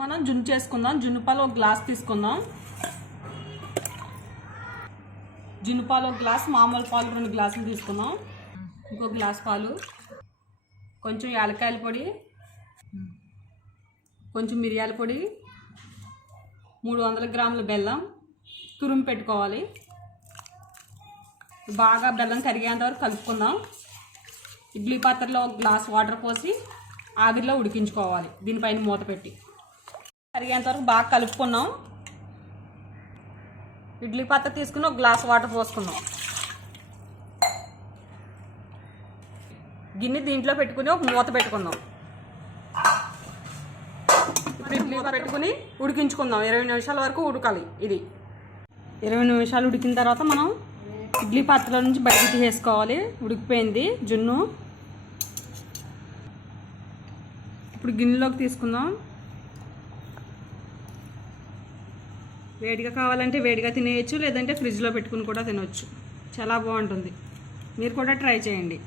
మనం జున్ను చేసుకుందాం. జున్ను పాలు ఒక గ్లాస్ తీసుకుందాం. జున్ను పాలు ఒక గ్లాస్, మామూలు పాలు 2 గ్లాసులు తీసుకుందాం. ఇంకో గ్లాస్ పాలు, కొంచెం యాలక్కాయల పొడి, కొంచెం మిరియాల పొడి, 300 గ్రాముల బెల్లం తురుము పెట్టుకోవాలి. బాగా బెల్లం కరిగేంత వరకు కలుపుకుందాం. ఇడ్లీ పాత్రలో ఒక గ్లాస్ వాటర్ పోసి ఆవిరిలో ఉడికించుకోవాలి. దీనిపైన మూత పెట్టి కరిగేంత వరకు బాగా కలుపుకున్నాం. ఇడ్లీ పాత్ర తీసుకుని ఒక గ్లాస్ వాటర్ పోసుకుందాం. గిన్నె దీంట్లో పెట్టుకుని ఒక మూత పెట్టుకుందాం. ఇప్పుడు ఇడ్లీ పెట్టుకుని ఉడికించుకుందాం. 20 నిమిషాల వరకు ఉడకాలి. ఇది 20 నిమిషాలు ఉడికిన తర్వాత మనం ఇడ్లీ పాత్రలో నుంచి బయటికి తీసేసుకోవాలి. ఉడికిపోయింది జున్ను. ఇప్పుడు గిన్నెలోకి తీసుకుందాం. వేడిగా కావాలంటే వేడిగా తినేయచ్చు, లేదంటే ఫ్రిడ్జ్లో పెట్టుకుని కూడా తినవచ్చు. చాలా బాగుంటుంది. మీరు కూడా ట్రై చేయండి.